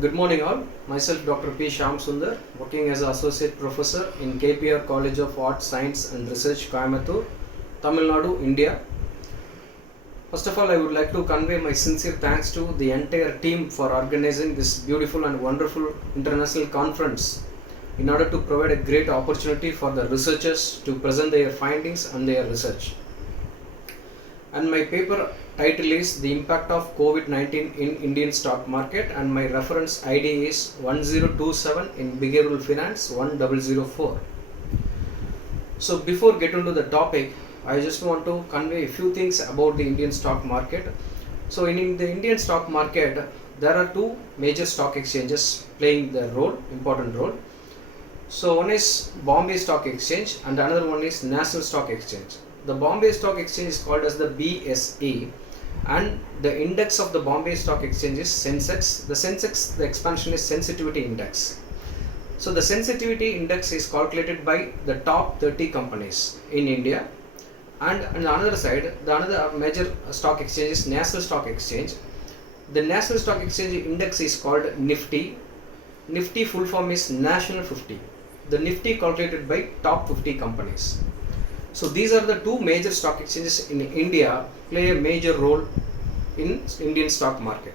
Good morning all. Myself Dr. P. Shyam Sundar, working as an Associate Professor in KPR College of Art, Science and Research, Coimbatore, Tamil Nadu, India. First of all, I would like to convey my sincere thanks to the entire team for organizing this beautiful and wonderful international conference in order to provide a great opportunity for the researchers to present their findings and their research. And my paper title is The Impact of COVID-19 in Indian Stock Market, and my reference ID is 1027 in Behavioral Finance 1004. So before getting to the topic, I just want to convey a few things about the Indian stock market. So in the Indian stock market, there are two major stock exchanges playing their important role. So one is Bombay Stock Exchange and another one is National Stock Exchange. The Bombay Stock Exchange is called as the BSE, and the index of the Bombay Stock Exchange is Sensex. The Sensex, the expansion is sensitivity index. So the sensitivity index is calculated by the top 30 companies in India, and on the other side, the another major stock exchange is National Stock Exchange. The National Stock Exchange index is called Nifty. Nifty full form is National 50. The Nifty calculated by top 50 companies. So these are the two major stock exchanges in India play a major role in Indian stock market.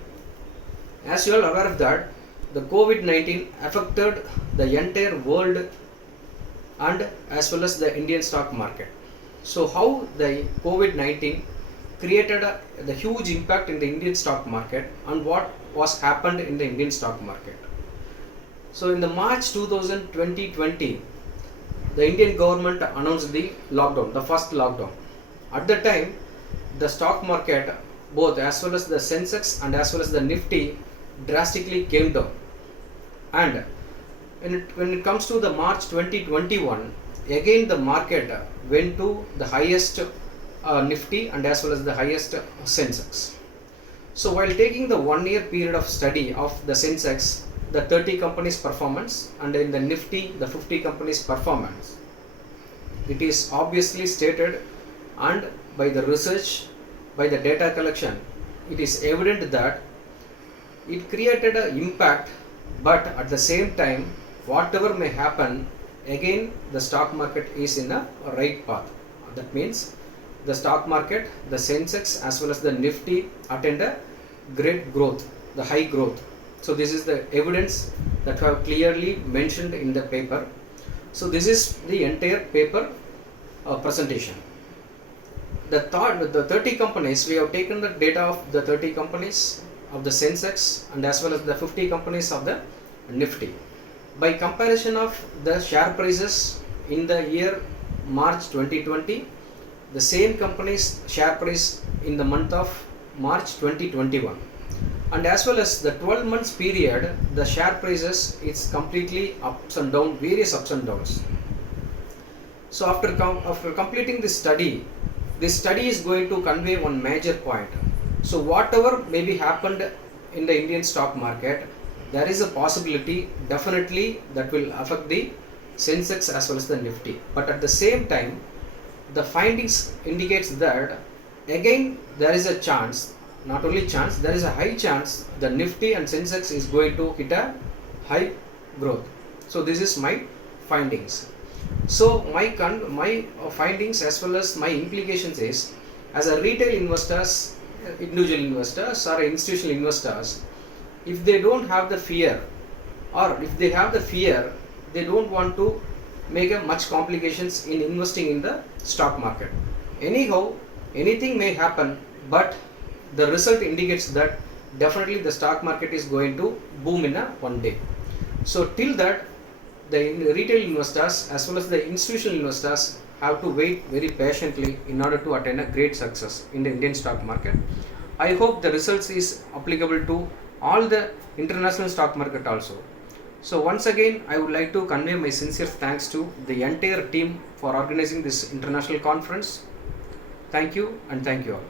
As you are aware of that, the COVID-19 affected the entire world and as well as the Indian stock market. So how the COVID-19 created the huge impact in the Indian stock market and what was happened in the Indian stock market. So in the March 2020, the Indian government announced the lockdown, the first lockdown. At the time, the stock market, both as well as the Sensex and as well as the Nifty, drastically came down. And when it comes to the March 2021, again the market went to the highest Nifty and as well as the highest Sensex. So while taking the 1 year period of study of the Sensex, the 30 companies performance, and in the Nifty the 50 companies performance, it is obviously stated, and by the research, by the data collection, it is evident that it created an impact, but at the same time, whatever may happen, again the stock market is in a right path. That means the stock market, the Sensex as well as the Nifty attained a great growth, the high growth. So this is the evidence that we have clearly mentioned in the paper. So this is the entire paper presentation. The 30 companies, we have taken the data of the 30 companies of the Sensex and as well as the 50 companies of the Nifty. By comparison of the share prices in the year March 2020, the same company's share price in the month of March 2021. And as well as the 12 months period, the share prices, it's completely ups and downs, various ups and downs. So after completing this study is going to convey one major point. So whatever may be happened in the Indian stock market, there is a possibility definitely that will affect the Sensex as well as the Nifty. But at the same time, the findings indicates that again there is a chance, not only chance, there is a high chance the Nifty and Sensex is going to hit a high growth. So this is my findings. So my findings as well as my implications is, as a retail investors, individual investors or institutional investors, if they don't have the fear, or if they have the fear, they don't want to make a much complications in investing in the stock market. Anyhow, anything may happen, but the result indicates that definitely the stock market is going to boom in one day. So till that, the retail investors as well as the institutional investors have to wait very patiently in order to attain a great success in the Indian stock market. I hope the results is applicable to all the international stock market also. So once again, I would like to convey my sincere thanks to the entire team for organizing this international conference. Thank you and thank you all.